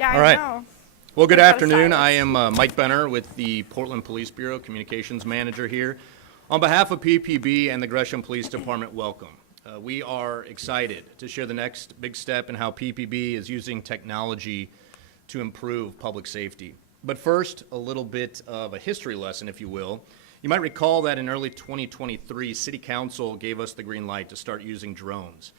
Yeah, All right. I know. Well, good Out of afternoon. silence. I am Mike Benner with the Portland Police Bureau, Communications Manager here. On behalf of PPB and the Gresham Police Department, welcome. We are excited to share the next big step in how PPB is using technology to improve public safety. But first, a little bit of a history lesson, if you will. You might recall that in early 2023, City Council gave us the green light to start using drones.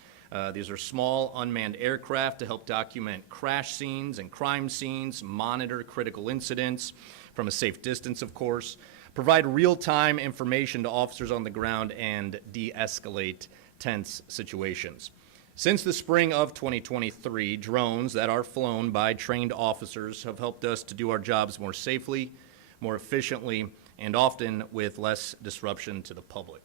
These are small unmanned aircraft to help document crash scenes and crime scenes, monitor critical incidents from a safe distance, of course, provide real-time information to officers on the ground, and de-escalate tense situations. Since the spring of 2023, drones that are flown by trained officers have helped us to do our jobs more safely, more efficiently, and often with less disruption to the public.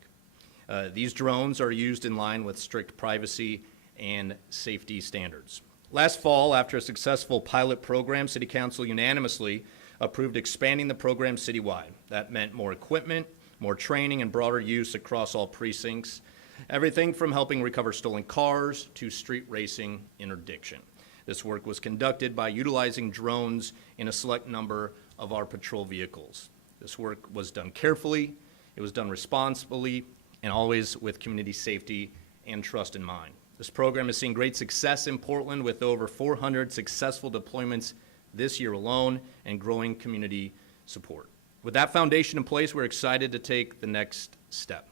These drones are used in line with strict privacy and safety standards. Last fall, after a successful pilot program, City Council unanimously approved expanding the program citywide. That meant more equipment, more training, and broader use across all precincts. Everything from helping recover stolen cars to street racing interdiction. This work was conducted by utilizing drones in a select number of our patrol vehicles. This work was done carefully, it was done responsibly, and always with community safety and trust in mind. This program has seen great success in Portland with over 400 successful deployments this year alone and growing community support. With that foundation in place, we're excited to take the next step.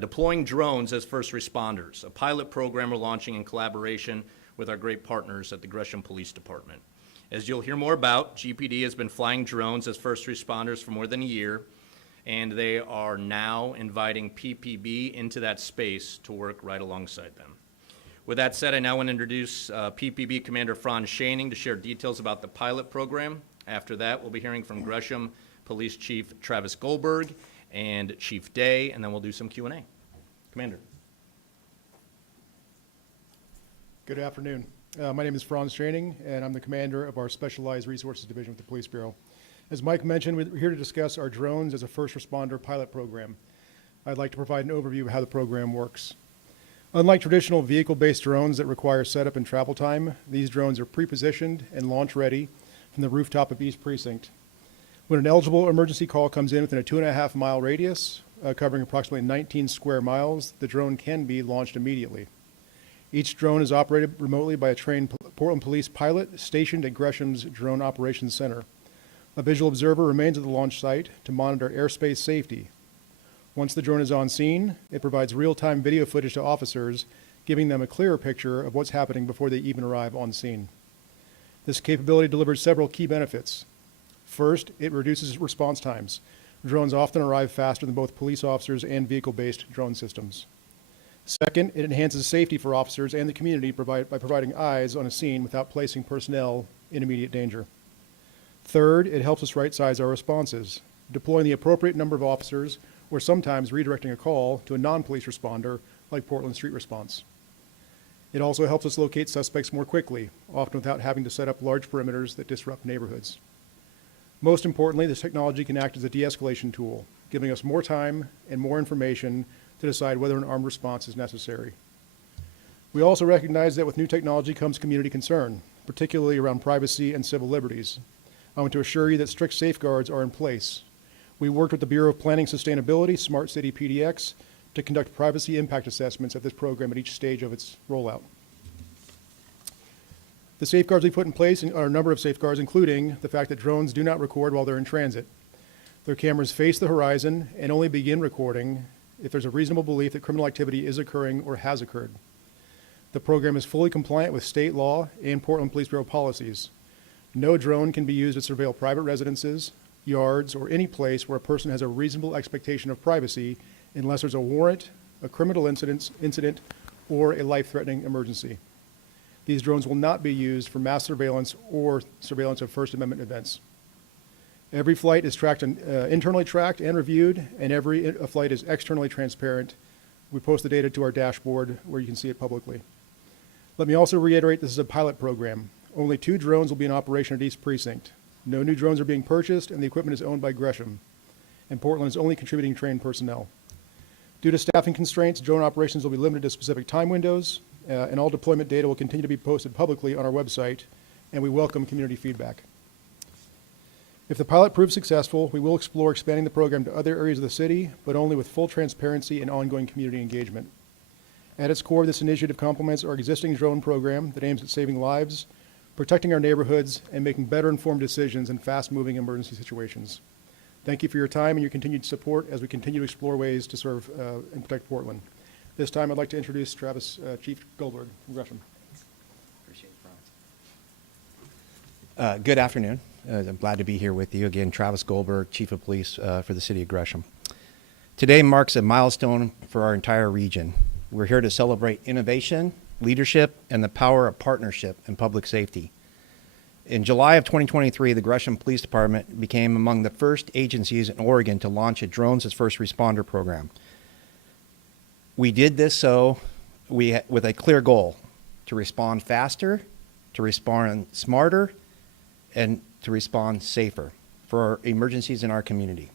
Deploying drones as first responders, a pilot program we're launching in collaboration with our great partners at the Gresham Police Department. As you'll hear more about, GPD has been flying drones as first responders for more than a year, and they are now inviting PPB into that space to work right alongside them. With that said, I now want to introduce PPB Commander Franz Schoening to share details about the pilot program. After that, we'll be hearing from Gresham Police Chief Travis Goldberg and Chief Day, and then we'll do some Q&A. Commander. Good afternoon. My name is Franz Schoening, and I'm the commander of our Specialized Resources Division with the Police Bureau. As Mike mentioned, we're here to discuss our drones as a first responder pilot program. I'd like to provide an overview of how the program works. Unlike traditional vehicle-based drones that require setup and travel time, these drones are pre-positioned and launch-ready from the rooftop of each precinct. When an eligible emergency call comes in within a 2.5-mile radius, covering approximately 19 square miles, the drone can be launched immediately. Each drone is operated remotely by a trained Portland Police pilot stationed at Gresham's Drone Operations Center. A visual observer remains at the launch site to monitor airspace safety. Once the drone is on scene, it provides real-time video footage to officers, giving them a clearer picture of what's happening before they even arrive on scene. This capability delivers several key benefits. First, it reduces response times. Drones often arrive faster than both police officers and vehicle-based drone systems. Second, it enhances safety for officers and the community by providing eyes on a scene without placing personnel in immediate danger. Third, it helps us right-size our responses, deploying the appropriate number of officers or sometimes redirecting a call to a non-police responder like Portland Street Response. It also helps us locate suspects more quickly, often without having to set up large perimeters that disrupt neighborhoods. Most importantly, this technology can act as a de-escalation tool, giving us more time and more information to decide whether an armed response is necessary. We also recognize that with new technology comes community concern, particularly around privacy and civil liberties. I want to assure you that strict safeguards are in place. We worked with the Bureau of Planning Sustainability, Smart City PDX, to conduct privacy impact assessments of this program at each stage of its rollout. The safeguards we put in place are a number of safeguards, including the fact that drones do not record while they're in transit. Their cameras face the horizon and only begin recording if there's a reasonable belief that criminal activity is occurring or has occurred. The program is fully compliant with state law and Portland Police Bureau policies. No drone can be used to surveil private residences, yards, or any place where a person has a reasonable expectation of privacy unless there's a warrant, a criminal incident, or a life-threatening emergency. These drones will not be used for mass surveillance or surveillance of First Amendment events. Every flight is internally tracked and reviewed, and every flight is externally transparent. We post the data to our dashboard where you can see it publicly. Let me also reiterate this is a pilot program. Only 2 drones will be in operation at each precinct. No new drones are being purchased, and the equipment is owned by Gresham. And Portland is only contributing trained personnel. Due to staffing constraints, drone operations will be limited to specific time windows, and all deployment data will continue to be posted publicly on our website and we welcome community feedback. If the pilot proves successful, we will explore expanding the program to other areas of the city, but only with full transparency and ongoing community engagement. At its core, this initiative complements our existing drone program that aims at saving lives, protecting our neighborhoods, and making better informed decisions in fast-moving emergency situations. Thank you for your time and your continued support as we continue to explore ways to serve and protect Portland. This time, I'd like to introduce Chief Goldberg from Gresham. Appreciate it, Franz. Good afternoon. I'm glad to be here with you again. Travis Goldberg, Chief of Police for the City of Gresham. Today marks a milestone for our entire region. We're here to celebrate innovation, leadership, and the power of partnership in public safety. In July of 2023, the Gresham Police Department became among the first agencies in Oregon to launch a Drones as First Responder program. We did this with a clear goal: to respond faster, to respond smarter, and to respond safer for our emergencies in our community.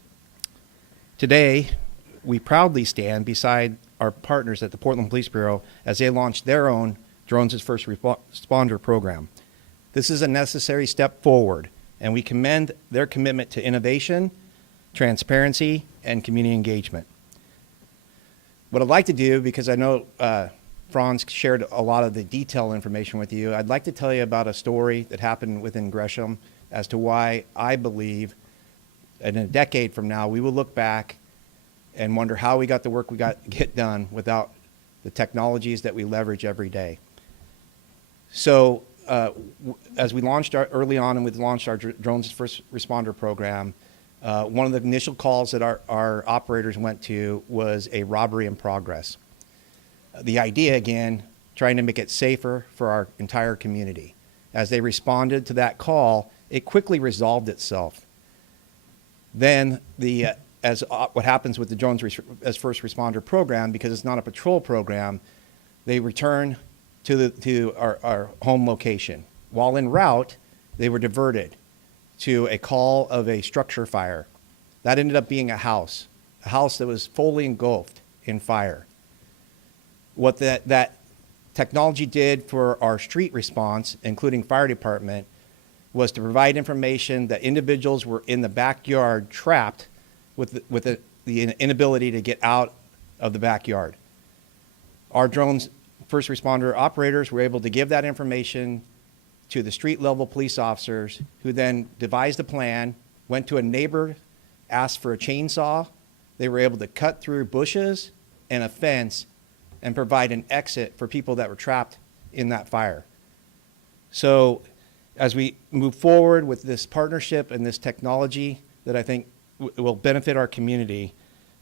Today, we proudly stand beside our partners at the Portland Police Bureau as they launch their own Drones as First Responder program. This is a necessary step forward, and we commend their commitment to innovation, transparency, and community engagement. What I'd like to do, because I know Franz shared a lot of the detailed information with you, I'd like to tell you about a story that happened within Gresham as to why I believe in a decade from now we will look back and wonder how we got the work we get done without the technologies that we leverage every day. So as we launched early on and we launched our Drones First Responder program, one of the initial calls that our operators went to was a robbery in progress. The idea, again, trying to make it safer for our entire community. As they responded to that call, it quickly resolved itself. Then what happens with the Drones as First Responder program, because it's not a patrol program, they return to our home location. While en route, they were diverted to a call of a structure fire. That ended up being a house that was fully engulfed in fire. What that technology did for our street response, including fire department, was to provide information that individuals were in the backyard trapped with the inability to get out of the backyard. Our Drones First Responder operators were able to give that information to the street level police officers, who then devised a plan, went to a neighbor, asked for a chainsaw. They were able to cut through bushes and a fence and provide an exit for people that were trapped in that fire. So as we move forward with this partnership and this technology that I think will benefit our community,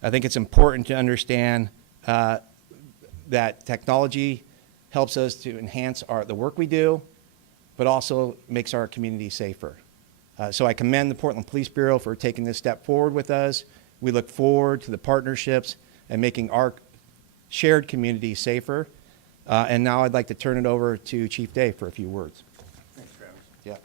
I think it's important to understand that technology helps us to enhance the work we do, but also makes our community safer. So I commend the Portland Police Bureau for taking this step forward with us. We look forward to the partnerships and making our shared community safer. And now I'd like to turn it over to Chief Dave for a few words. Thanks, Travis. Yeah.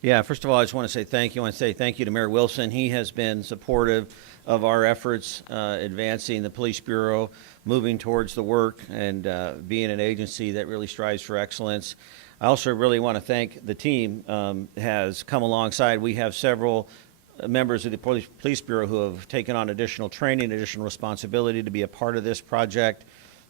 Yeah, first of all, I just want to say thank you. I want to say thank you to Mayor Wilson. He has been supportive of our efforts advancing the Police Bureau, moving towards the work, and being an agency that really strives for excellence. I also really want to thank the team has come alongside. We have several members of the Police Bureau who have taken on additional training, additional responsibility to be a part of this project.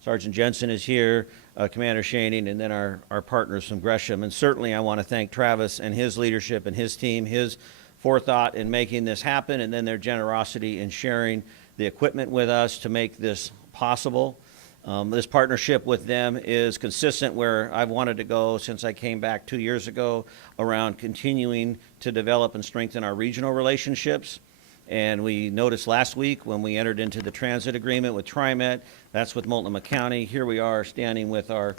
Sergeant Jensen is here, Commander Shaning, and then our partners from Gresham. And certainly I want to thank Travis and his leadership and his team, his forethought in making this happen, and then their generosity in sharing the equipment with us to make this possible. This partnership with them is consistent where I've wanted to go since I came back 2 years ago, around continuing to develop and strengthen our regional relationships. And we noticed last week when we entered into the transit agreement with TriMet, that's with Multnomah County. Here we are standing with our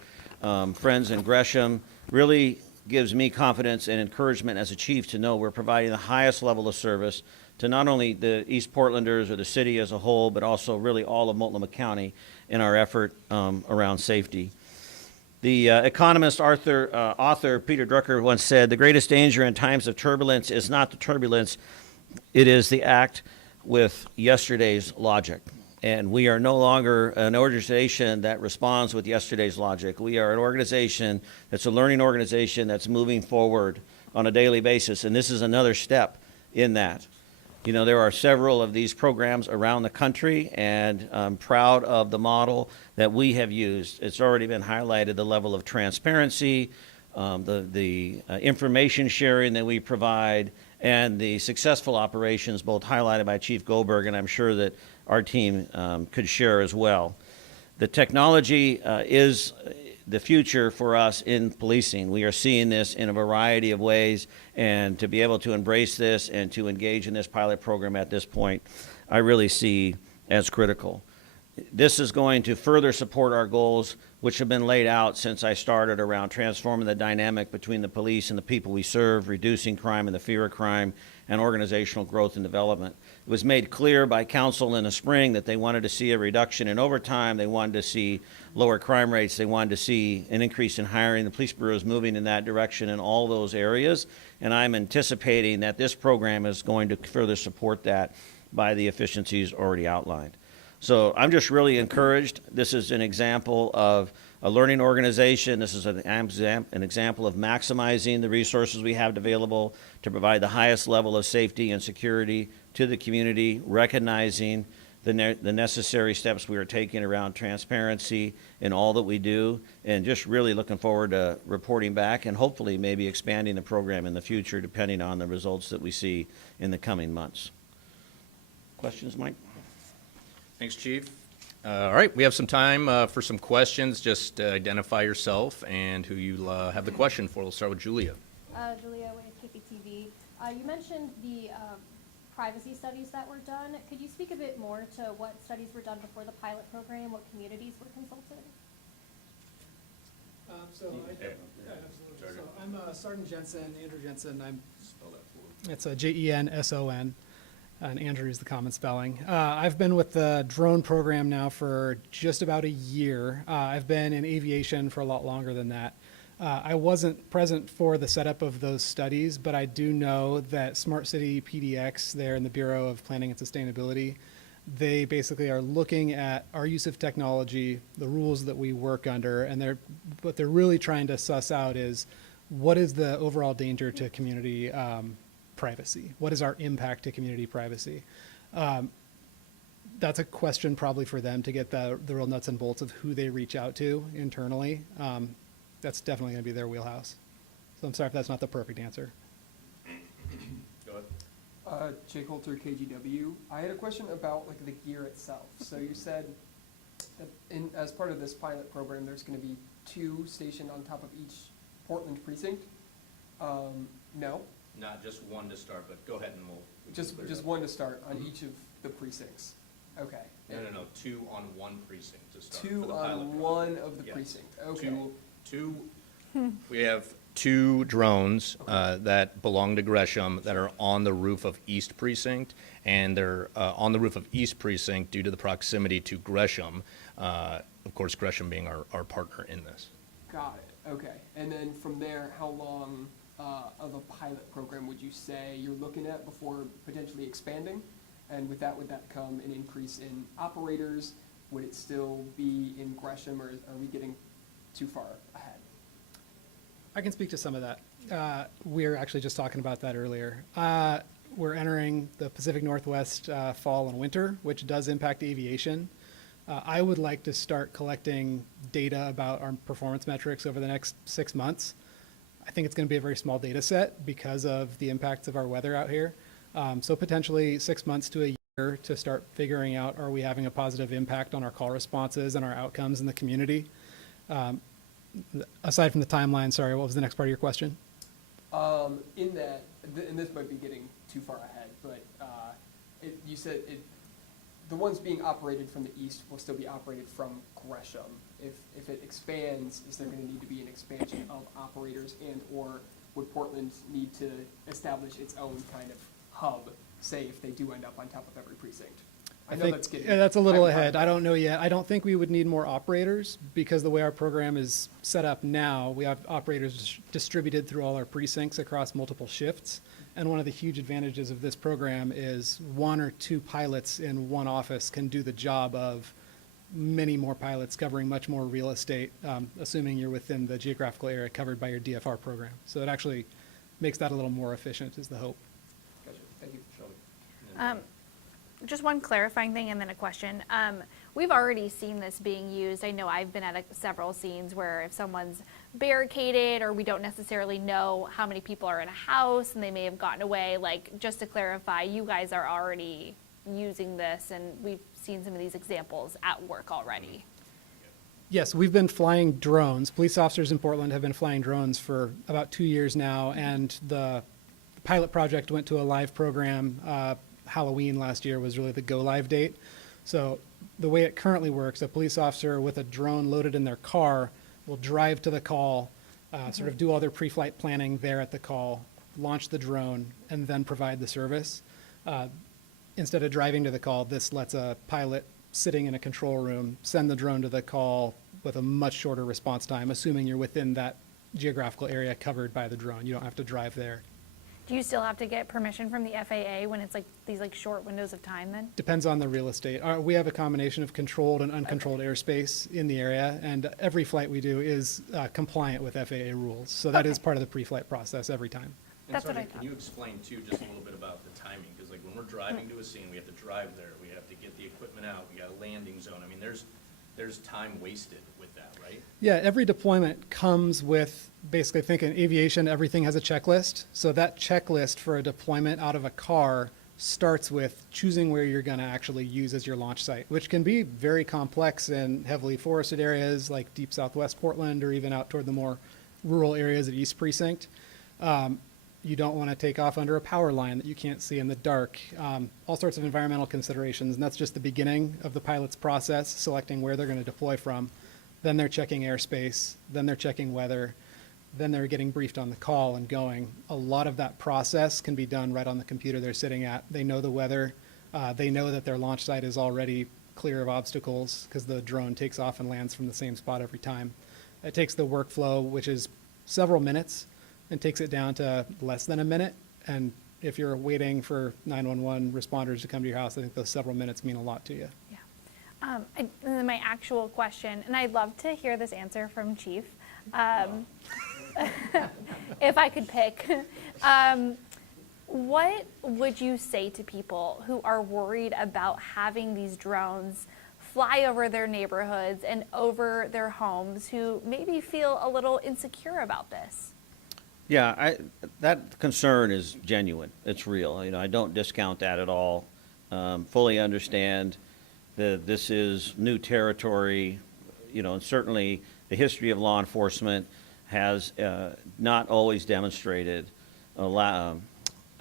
friends in Gresham. Really gives me confidence and encouragement as a chief to know we're providing the highest level of service to not only the East Portlanders or the city as a whole, but also really all of Multnomah County in our effort around safety. The economist author Peter Drucker once said, "The greatest danger in times of turbulence is not the turbulence, it is the act with yesterday's logic." And we are no longer an organization that responds with yesterday's logic. We are an organization that's a learning organization that's moving forward on a daily basis. And this is another step in that. You know, there are several of these programs around the country, and I'm proud of the model that we have used. It's already been highlighted, the level of transparency, the information sharing that we provide, and the successful operations, both highlighted by Chief Goldberg, and I'm sure that our team could share as well. The technology is the future for us in policing. We are seeing this in a variety of ways, and to be able to embrace this and to engage in this pilot program at this point, I really see as critical. This is going to further support our goals, which have been laid out since I started, around transforming the dynamic between the police and the people we serve, reducing crime and the fear of crime, and organizational growth and development. It was made clear by council in the spring that they wanted to see a reduction in overtime, they wanted to see lower crime rates, they wanted to see an increase in hiring. The police bureau is moving in that direction in all those areas, and I'm anticipating that this program is going to further support that by the efficiencies already outlined. So I'm just really encouraged. This is an example of a learning organization. This is an example of maximizing the resources we have available to provide the highest level of safety and security to the community, recognizing the necessary steps we are taking around transparency in all that we do, and just really looking forward to reporting back and hopefully maybe expanding the program in the future depending on the results that we see in the coming months. Questions, Mike? Thanks, Chief. All right, we have some time for some questions. Just identify yourself and who you have the question for. We'll start with Julia. Julia with KPTV. You mentioned the privacy studies that were done. Could you speak a bit more to what studies were done before the pilot program, what communities were consulted? I'm Sergeant Jensen, Andrew Jensen. It's a Jenson, and Andrew is the common spelling. I've been with the drone program now for just about a year. I've been in aviation for a lot longer than that. I wasn't present for the setup of those studies, but I do know that Smart City PDX there in the Bureau of Planning and Sustainability, they basically are looking at our use of technology, the rules that we work under, and what they're really trying to suss out is what is the overall danger to community privacy? What is our impact to community privacy? That's a question probably for them to get the real nuts and bolts of who they reach out to internally. That's definitely going to be their wheelhouse. So I'm sorry if that's not the perfect answer. Go ahead. Jake Holter, KGW. I had a question about like the gear itself. So you said that as part of this pilot program, there's going to be 2 stationed on top of each Portland precinct. No. Not just one to start, but go ahead and we'll Just clear it up. one to start on each of the precincts. Okay. No, 2 on one precinct to start. 2 for the pilot on program. one of the Yes. precinct. Okay. Two. We have 2 drones that belong to Gresham that are on the roof of East Precinct, and they're on the roof of East Precinct due to the proximity to Gresham. Of course, Gresham being our partner in this. Got it. Okay. And then from there, how long of a pilot program would you say you're looking at before potentially expanding? And with that, would that come an increase in operators? Would it still be in Gresham, or are we getting too far ahead? I can speak to some of that. We were actually just talking about that earlier. We're entering the Pacific Northwest fall and winter, which does impact aviation. I would like to start collecting data about our performance metrics over the next 6 months. I think it's going to be a very small data set because of the impacts of our weather out here. So potentially 6 months to a year to start figuring out, are we having a positive impact on our call responses and our outcomes in the community? Aside from the timeline, sorry, what was the next part of your question? In that, and this might be getting too far ahead, but you said the ones being operated from the east will still be operated from Gresham. If it expands, is there going to need to be an expansion of operators, and or would Portland need to establish its own kind of hub, say if they do end up on top of every precinct? I know think, that's getting... yeah, that's a little I'm ahead. I don't know yet. I don't think we would need more operators because the way our program is set up now, we have operators distributed through all our precincts across multiple shifts. And one of the huge advantages of this program is 1 or 2 pilots in one office can do the job of many more pilots covering much more real estate, assuming you're within the geographical area covered by your DFR program. So it actually makes that a little more efficient is the hope. Gotcha. Thank you. Just one clarifying thing and then a question. We've already seen this being used. I know I've been at several scenes where if someone's barricaded or we don't necessarily know how many people are in a house and they may have gotten away, like just to clarify, you guys are already using this and we've seen some of these examples at work already. Yes, we've been flying drones. Police officers in Portland have been flying drones for about 2 years now, and the pilot project went to a live program. Halloween last year was really the go live date. So the way it currently works, a police officer with a drone loaded in their car will drive to the call, sort of do all their pre-flight planning there at the call, launch the drone, and then provide the service. Instead of driving to the call, this lets a pilot sitting in a control room send the drone to the call with a much shorter response time, assuming you're within that geographical area covered by the drone. You don't have to drive there. Do you still have to get permission from the FAA when it's like these like short windows of time then? Depends on the real estate. We have a combination of controlled and uncontrolled airspace in the area, and every flight we do is compliant with FAA rules. So that is part of the pre-flight process every time. And That's what I Sergeant, thought. can you explain too, just a little bit about the timing? Because like when we're driving to a scene, we have to drive there, we have to get the equipment out, we got a landing zone. I mean, there's time wasted with that, right? Yeah, every deployment comes with, basically think in aviation, everything has a checklist. So that checklist for a deployment out of a car starts with choosing where you're going to actually use as your launch site, which can be very complex in heavily forested areas like deep southwest Portland or even out toward the more rural areas at East Precinct. You don't want to take off under a power line that you can't see in the dark. All sorts of environmental considerations, and that's just the beginning of the pilot's process, selecting where they're going to deploy from. Then they're checking airspace, then they're checking weather, then they're getting briefed on the call and going. A lot of that process can be done right on the computer they're sitting at. They know the weather. They know that their launch site is already clear of obstacles because the drone takes off and lands from the same spot every time. It takes the workflow, which is several minutes, and takes it down to less than a minute. And if you're waiting for 911 responders to come to your house, I think those several minutes mean a lot to you. Yeah. And then my actual question, and I'd love to hear this answer from Chief, if I could pick. What would you say to people who are worried about having these drones fly over their neighborhoods and over their homes, who maybe feel a little insecure about this? Yeah, that concern is genuine. It's real. You know, I don't discount that at all. Fully understand that this is new territory, you know, and certainly the history of law enforcement has not always demonstrated a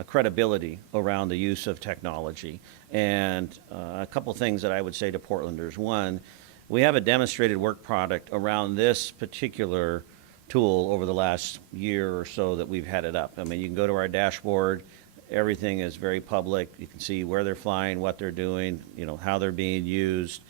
credibility around the use of technology. And a couple things that I would say to Portlanders. One, we have a demonstrated work product around this particular tool over the last year or so that we've had it up. I mean, you can go to our dashboard. Everything is very public. You can see where they're flying, what they're doing, you know, how they're being used.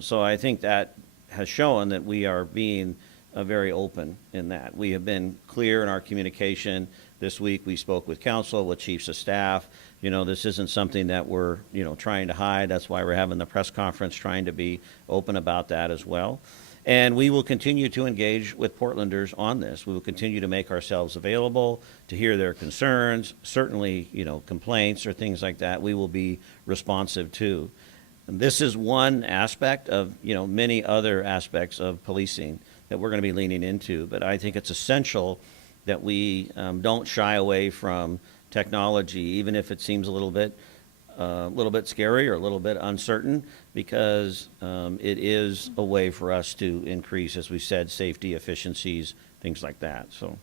So I think that has shown that we are being very open in that. We have been clear in our communication. This week we spoke with council, with chiefs of staff. You know, this isn't something that we're, you know, trying to hide. That's why we're having the press conference, trying to be open about that as well. And we will continue to engage with Portlanders on this. We will continue to make ourselves available to hear their concerns. Certainly, you know, complaints or things like that, we will be responsive to. And this is one aspect of, you know, many other aspects of policing that we're going to be leaning into. But I think it's essential that we don't shy away from technology, even if it seems a little bit scary or a little bit uncertain, because it is a way for us to increase, as we said, safety, efficiencies, things like that. So,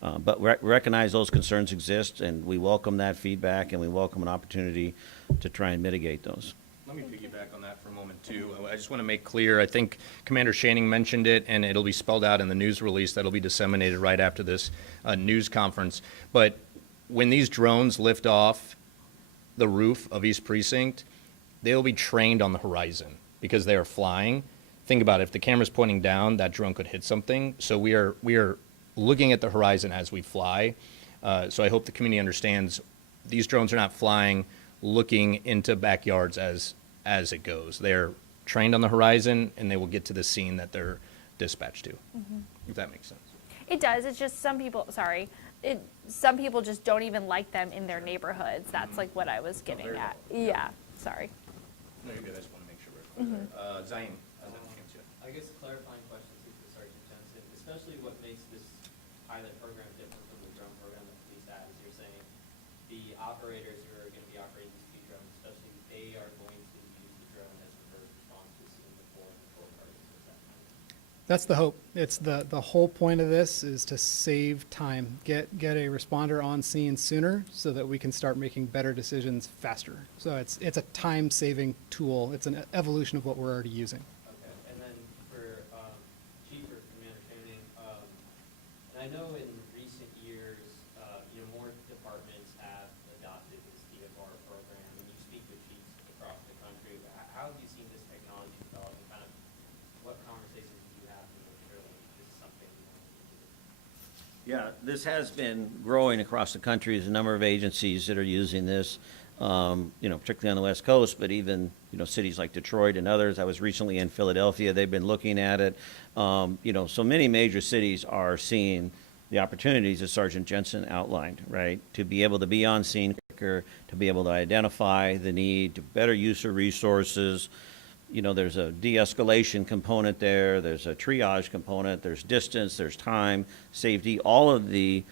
but recognize those concerns exist, and we welcome that feedback, and we welcome an opportunity to try and mitigate those. Let me piggyback on that for a moment, too. I just want to make clear, I think Commander Shanning mentioned it, and it'll be spelled out in the news release that'll be disseminated right after this news conference. But when these drones lift off the roof of East Precinct, they'll be trained on the horizon because they are flying. Think about it, if the camera's pointing down, that drone could hit something. So we are looking at the horizon as we fly. So I hope the community understands these drones are not flying, looking into backyards as it goes. They're trained on the horizon, and they will get to the scene that they're dispatched to, if that makes sense. It does. It's just some people, some people just don't even like them in their neighborhoods. That's like what I was getting very at. well. Yeah, sorry. No, you're good. I just want to make sure we're clear there. Zain, I guess clarifying questions here for Sergeant Jensen, especially what makes this pilot program different from the drone program that the police have, is you're saying the operators who are going to be operating these two drones, especially, they are going to use the drone as a first response to the scene before the patrol cars. Is that kind of? That's the hope. It's the whole point of this is to save time, get a responder on scene sooner so that we can start making better decisions faster. So it's a time-saving tool. It's an evolution of what we're already using. Okay, and then for Chief or Commander Channing, and I know in recent years, more departments have adopted this DFR program, and you speak with chiefs across the country. How have you seen this technology develop, and kind of what conversations do you have to make sure that this is something you want to do? Yeah, this has been growing across the country. There's a number of agencies that are using this, particularly on the West Coast, but even, cities like Detroit and others. I was recently in Philadelphia. They've been looking at it. So many major cities are seeing the opportunities that Sergeant Jensen outlined, right? To be able to be on scene quicker, to be able to identify the need, to better use of resources. There's a de-escalation component there, there's a triage component, there's distance, there's time, safety, all of the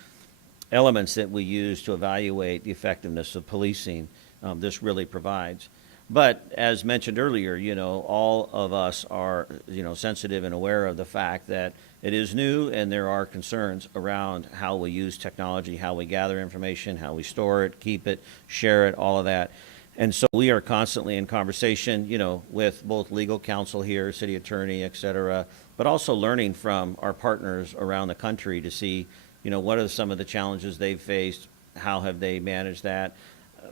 elements that we use to evaluate the effectiveness of policing, this really provides. But as mentioned earlier, all of us are, sensitive and aware of the fact that it is new and there are concerns around how we use technology, how we gather information, how we store it, keep it, share it, all of that. And so we are constantly in conversation, with both legal counsel here, city attorney, et cetera, but also learning from our partners around the country to see, what are some of the challenges they've faced, how have they managed that.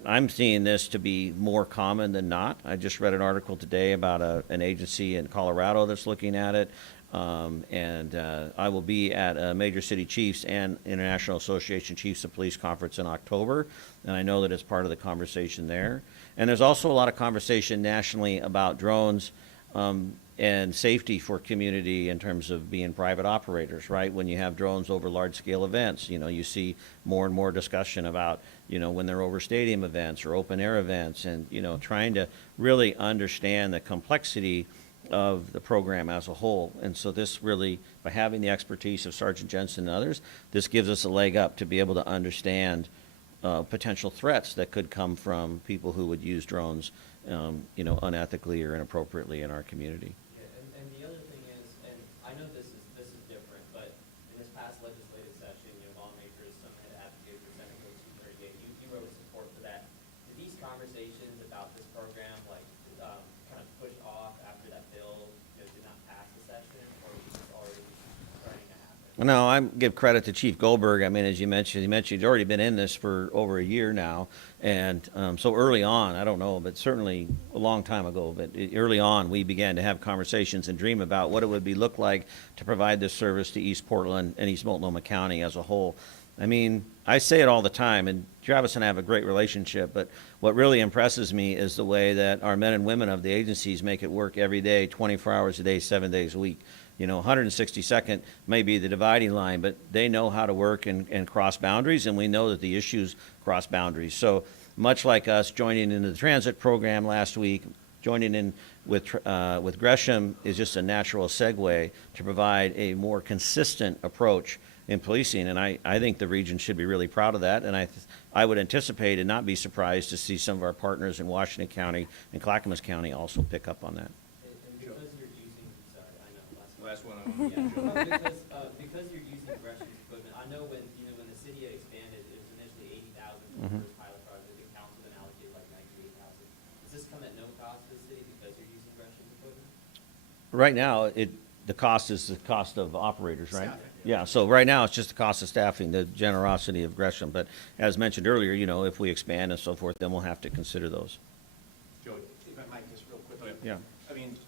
I'm seeing this to be more common than not. I just read an article today about an agency in Colorado that's looking at it. I will be at a Major City Chiefs and International Association Chiefs of Police Conference in October, and I know that it's part of the conversation there. And there's also a lot of conversation nationally about drones and safety for community in terms of being private operators, right? When you have drones over large-scale events, you see more and more discussion about, when they're over stadium events or open-air events, and, trying to really understand the complexity of the program as a whole. And so this really, by having the expertise of Sergeant Jensen and others, this gives us a leg up to be able to understand potential threats that could come from people who would use drones, unethically or inappropriately in our community. Yeah, and the other thing is, and I know this is different, but in this past legislative session, lawmakers, some had advocated for Senate Bill 238. You wrote support for that. Did these conversations about this program, kind of pushed off after that bill, did not pass the session, or was this already starting to happen? No, I give credit to Chief Goldberg. I mean, as you mentioned, he's already been in this for over a year now. And so early on, I don't know, but certainly a long time ago, but early on, we began to have conversations and dream about what it would look like to provide this service to East Portland and East Multnomah County as a whole. I mean, I say it all the time, and Travis and I have a great relationship, but what really impresses me is the way that our men and women of the agencies make it work every day, 24 hours a day, 7 days a week. 162nd may be the dividing line, but they know how to work and cross boundaries, and we know that the issues cross boundaries. So much like us joining into the transit program last week, joining in with Gresham is just a natural segue to provide a more consistent approach in policing, and I think the region should be really proud of that, and I would anticipate and not be surprised to see some of our partners in Washington County and Clackamas County also pick up on that. And because you're using, sorry, I know, Last one. because you're using Gresham's equipment, I know when the city had expanded, it was initially 80,000 for the first pilot project. The council then allocated like 98,000. Does this come at no cost to the city because you're using Gresham's equipment? Right now, the cost is the cost of operators, right? Yeah, so right now, it's just the cost of staffing, the generosity of Gresham. But as mentioned earlier, if we expand and so forth, then we'll have to consider those. Joey, if I might just real quickly. Yeah. I mean,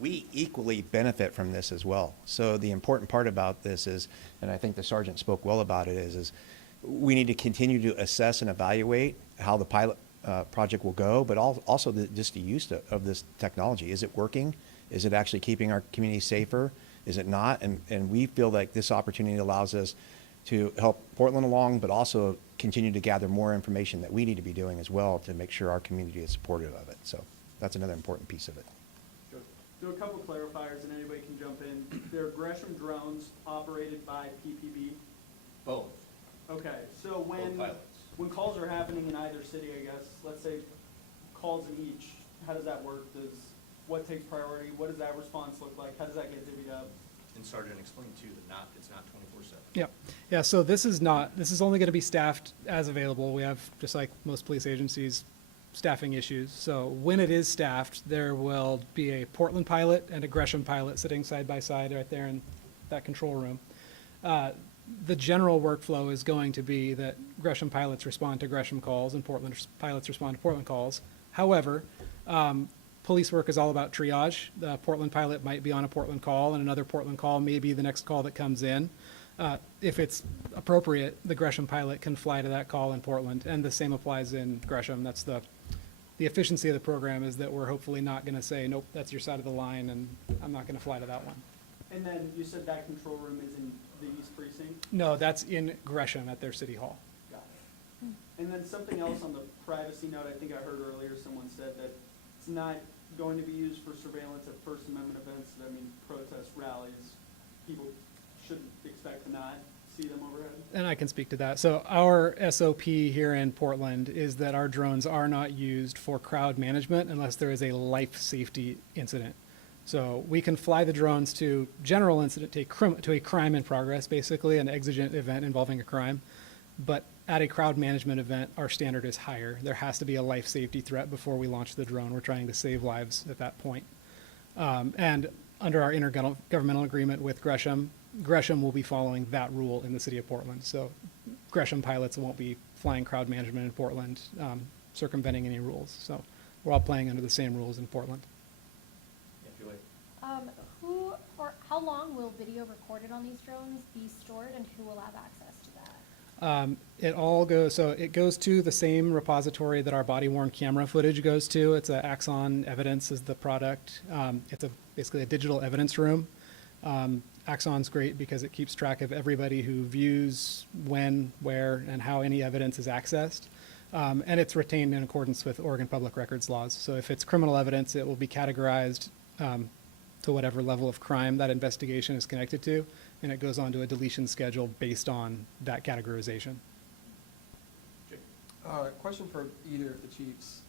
we equally benefit from this as well. So the important part about this is, and I think the sergeant spoke well about it, is we need to continue to assess and evaluate how the pilot project will go, but also just the use of this technology. Is it working? Is it actually keeping our community safer? Is it not? And we feel like this opportunity allows us to help Portland along, but also continue to gather more information that we need to be doing as well to make sure our community is supportive of it. So that's another important piece of it. Sure. So a couple clarifiers, and anybody can jump in. They're Gresham drones operated by PPB. Both. Okay, so Both pilots. when calls are happening in either city, I guess, let's say calls in each, how does that work? What takes priority? What does that response look like? How does that get divvied up? And Sergeant explained too that it's not 24/7. Yeah, yeah, so this is only gonna be staffed as available. We have, just like most police agencies, staffing issues. So when it is staffed, there will be a Portland pilot and a Gresham pilot sitting side by side right there in that control room. The general workflow is going to be that Gresham pilots respond to Gresham calls and Portland pilots respond to Portland calls. However, police work is all about triage. The Portland pilot might be on a Portland call, and another Portland call may be the next call that comes in. If it's appropriate, the Gresham pilot can fly to that call in Portland, and the same applies in Gresham. That's the efficiency of the program, is that we're hopefully not going to say, nope, that's your side of the line, and I'm not going to fly to that one. And then you said that control room is in the East Precinct? No, that's in Gresham at their city hall. Got it. And then something else on the privacy note, I think I heard earlier someone said that it's not going to be used for surveillance at First Amendment events, I mean, protests, rallies. People shouldn't expect to not see them overhead. And I can speak to that. So our SOP here in Portland is that our drones are not used for crowd management unless there is a life safety incident. So we can fly the drones to general incident, to a crime in progress, basically an exigent event involving a crime. But at a crowd management event, our standard is higher. There has to be a life safety threat before we launch the drone. We're trying to save lives at that point. And under our intergovernmental agreement with Gresham, Gresham will be following that rule in the city of Portland. So Gresham pilots won't be flying crowd management in Portland, circumventing any rules. So we're all playing under the same rules in Portland. Yeah, Julie. Who or how long will video recorded on these drones be stored, and who will have access to that? It goes to the same repository that our body-worn camera footage goes to. It's a Axon Evidence is the product. It's basically a digital evidence room. Axon's great because it keeps track of everybody who views, when, where, and how any evidence is accessed. And it's retained in accordance with Oregon public records laws. So if it's criminal evidence, it will be categorized to whatever level of crime that investigation is connected to, and it goes on to a deletion schedule based on that categorization. Question for either of the chiefs.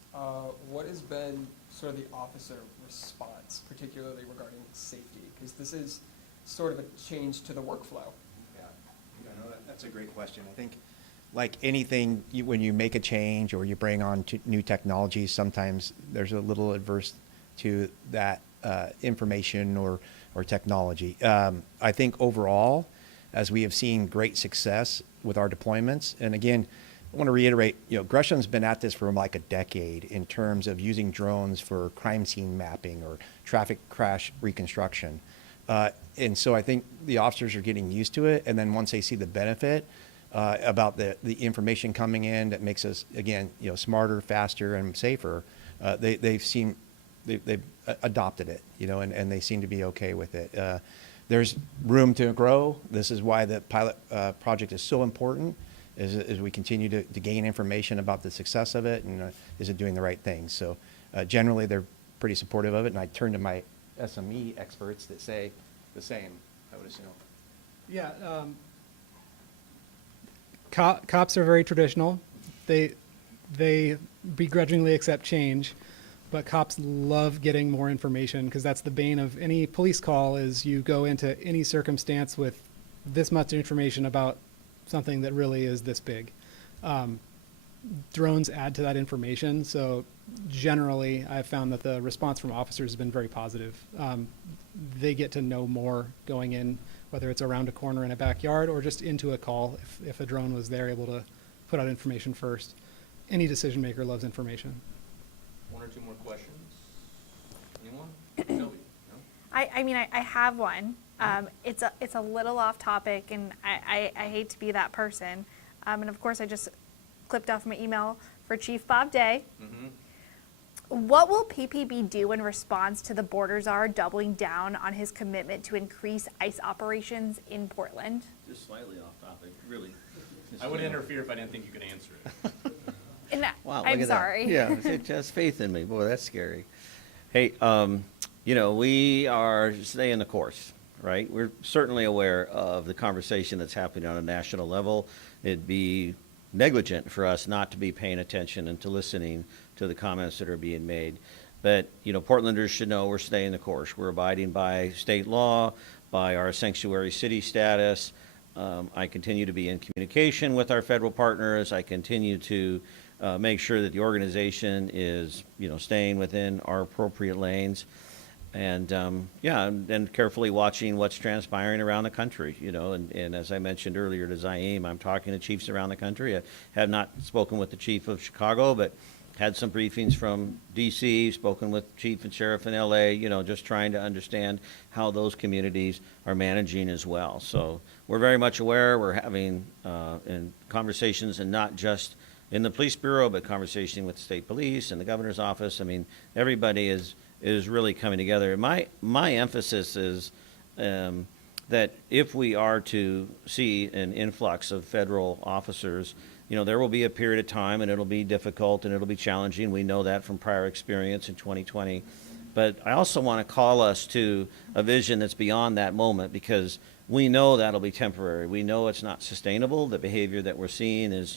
What has been sort of the officer response, particularly regarding safety? Because this is sort of a change to the workflow. Yeah, no, that's a great question. I think, like anything, when you make a change or you bring on new technology, sometimes there's a little adverse to that information or technology. I think overall, as we have seen great success with our deployments, and again, I want to reiterate, Gresham's been at this for like a decade in terms of using drones for crime scene mapping or traffic crash reconstruction. And so I think the officers are getting used to it, and then once they see the benefit about the information coming in that makes us, again, smarter, faster, and safer, they've adopted it, and they seem to be okay with it. There's room to grow. This is why the pilot project is so important, as we continue to gain information about the success of it, and is it doing the right things. So generally, they're pretty supportive of it, and I turn to my SME experts that say the same, I would assume. Yeah, cops are very traditional. They begrudgingly accept change, but cops love getting more information, because that's the bane of any police call, is you go into any circumstance with this much information about something that really is this big. Drones add to that information, so generally I've found that the response from officers has been very positive. They get to know more going in, whether it's around a corner in a backyard or just into a call, if a drone was there able to put out information first. Any decision maker loves information. One or two more questions? Anyone? Toby? No? I have one. It's a little off topic, and I hate to be that person. And of course, I just clipped off my email for Chief Bob Day. Mm-hmm. What will PPB do in response to the border czar doubling down on his commitment to increase ICE operations in Portland? Just slightly off topic, really. I wouldn't interfere if I didn't think you could answer it. And Wow, look I'm at that. sorry. Yeah, it has faith in me. Boy, that's scary. Hey, we are staying the course, right? We're certainly aware of the conversation that's happening on a national level. It'd be negligent for us not to be paying attention and to listening to the comments that are being made. But, Portlanders should know we're staying the course. We're abiding by state law, by our sanctuary city status. I continue to be in communication with our federal partners. I continue to make sure that the organization is, staying within our appropriate lanes. And, and carefully watching what's transpiring around the country, and as I mentioned earlier to Zaim, I'm talking to chiefs around the country. I have not spoken with the chief of Chicago, but had some briefings from DC, spoken with chief and sheriff in LA, just trying to understand how those communities are managing as well. So we're very much aware. We're having in conversations, and not just in the police bureau, but conversation with the state police and the governor's office. I mean, everybody is really coming together. My emphasis is that if we are to see an influx of federal officers, there will be a period of time, and it'll be difficult and it'll be challenging. We know that from prior experience in 2020. But I also want to call us to a vision that's beyond that moment, because we know that'll be temporary. We know it's not sustainable. The behavior that we're seeing is,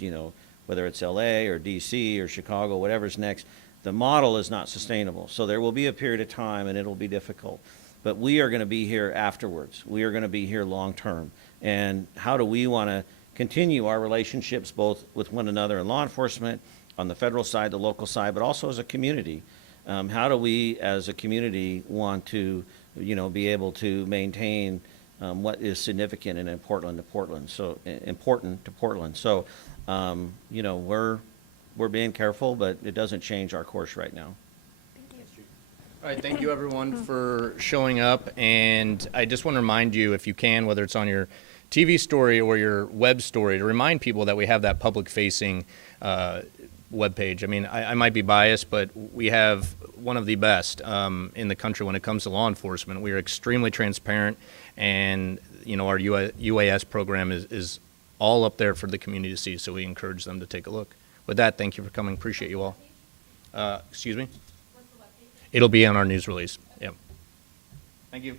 whether it's LA or DC or Chicago, whatever's next, the model is not sustainable. So there will be a period of time, and it'll be difficult. But we are going to be here afterwards. We are going to be here long term. And how do we want to continue our relationships both with one another and law enforcement, on the federal side, the local side, but also as a community? How do we as a community want to, be able to maintain what is significant and important to Portland? So, we're being careful, but it doesn't change our course right now. All right, thank you everyone for showing up, and I just want to remind you, if you can, whether it's on your TV story or your web story, to remind people that we have that public-facing webpage. I mean, I might be biased, but we have one of the best in the country when it comes to law enforcement. We are extremely transparent, and our UAS program is all up there for the community to see, so we encourage them to take a look. With that, thank you for coming. Appreciate you all. Excuse me? It'll be on our news release. Yep. Thank you.